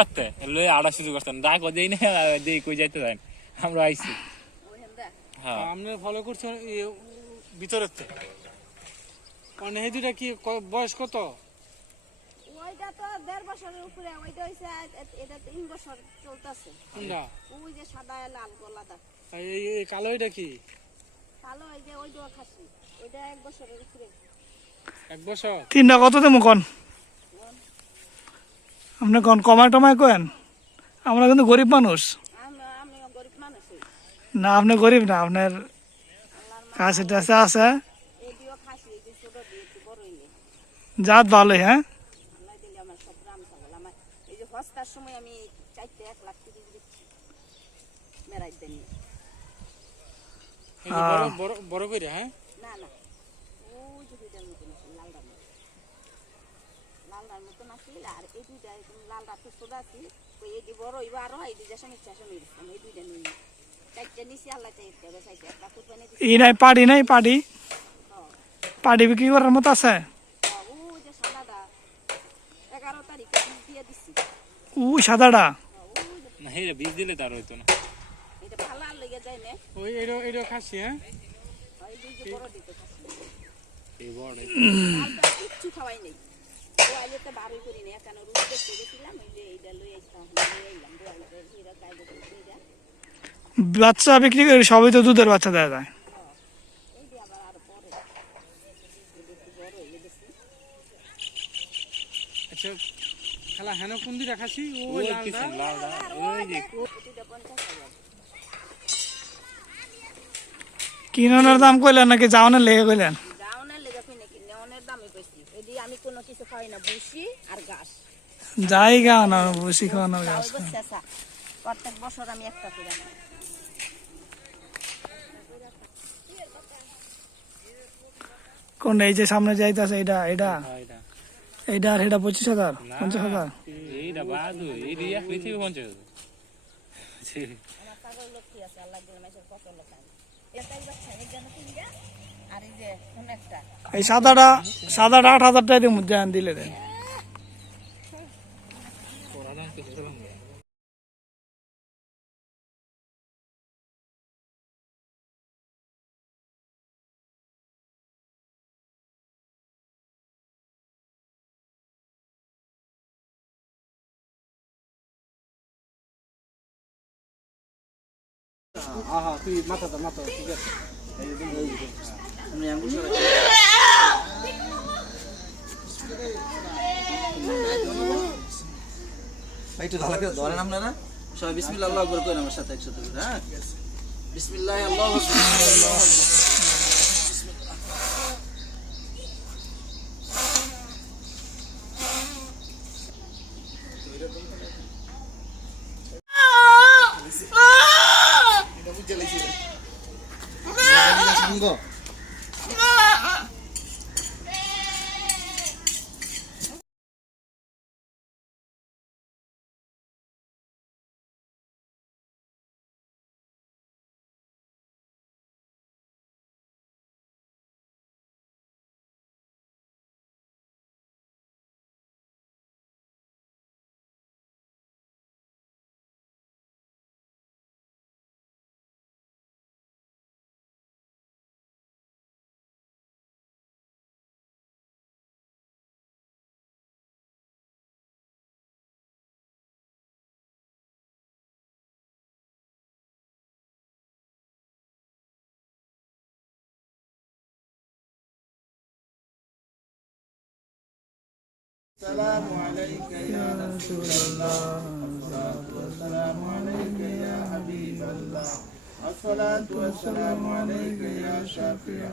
পারতে লই আড়া সুযোগ করতেন ডাক দেই না দেই কই যাইতে দেন আমরা আইছি হ্যাঁ আমরা ফলো করছেন ভিতরেতে মানে এই দুইটা কি বয়স কত? ওইটা তো 1.5 বছরের উপরে, ওইটা হইছে এটা 3 বছর চলতেছে। কোনটা? ওই যে সাদা লাল গলাটা। এই কালো এটা কি? কালো এই যে ওইটা খাসি, ওইটা 1 বছরের উপরে। 1 বছর। তিনটা কত দেবো কোন আপনি কোন কমায় টমায় কেন? আমরা কিন্তু গরিব মানুষ আমি গরিব মানুষ। না, আপনি গরিব না, আপনার কাছে টাছে আছে, এইদিও খাসি, এই যে ছোট দিয়ে একটু বড় হইলে জাত ভালোই। হ্যাঁ, আল্লাহ দিলে আমার সব গ্রাম ছাগল। আমার এই যে হস্তার সময় আমি 1 লাখ টাকা দিচ্ছি মেরাই দেন। এই যে বড় বড় বড় কইরা। হ্যাঁ না না, ওই যে দুইটার মতন আছে, লালটার মতন, লালটার মতন আছে। আর এই দুইটা লালটা তো ছোট আছে, ওই এটি বড় হইব আরো, এই দুইটা সময় এই দুইটা নিই 4টা নিচে আল্লাহ চাই চাইছে একটা কুরবানি দিছি। ই নাই পাড়ি, নাই পাড়ি, পাড়ি বিক্রি করার মতো আছে। ওই যে সাদাটা 11 তারিখে দিয়ে দিছি। ওই সাদাটা না হেরে বীজ দিলে তার হইতো না এটা ভালো আর লেগে যায় না। ওই এটা খাসি। হ্যাঁ ওই দুই যে বড় দিতে খাসি, এই বড় লালটা কিচ্ছু খাওয়াই নেই। ও আইতে বারই করি না, কেন রুটি দেখতে গেছিলাম, এই যে এইটা লই আইতাম, লই আইলাম দোয়াইতে হিরা কাইলে কইরা বাচ্চা বিক্রি করে, সবই তো দুধের বাচ্চা দেওয়া যায়। এই যে আবার আর পরে একটু বড় হয়ে গেছে। আচ্ছা খালা হেন কোন দুইটা খাসি? ওই ওই লালটা। কিছু লাল ওই যে এটা 50,000। কিনানোর দাম কইলেন নাকি যাওয়ানের লেগে কইলেন? গাউনের লেগে কই নাকি নেওনের দামই কইছি। এদি আমি কোনো কিছু খাই না, ভুসি আর ঘাস। যাই খাওয়ানোর, বসি খাওয়ানোর গাছ। ওই বসেছা প্রত্যেক বছর আমি একটা করে খাই। কোন এই যে সামনে যাইতেছে এটা এটা এটা এইটা আর এটা 25,000 50,000? এইটা বাদু এই দিয়া কইছি 50 আমার কাগজ লক্ষ্মী আছে, আল্লাহ দিলে মাসের কত লোক খাই। এটাই বাচ্চা এই জন্য কিনগা। আর এই যে কোন একটা এই সাদাটা 8,000 টাকার মধ্যে আন দিলে দেন। ওরা দাম তো দিলাম তুই মাথা ঠিক আছে। ভাই একটু ভালো করে ধরেন আপনারা সবাই। বিসমিল্লাহ আল্লাহু আকবার করেন আমার সাথে একসাথে করে। হ্যাঁ বিসমিল্লাহ আল্লাহু আকবার। السلام عليك يا رسول الله، الصلاة والسلام عليك يا حبيب الله، الصلاة والسلام عليك يا شفيع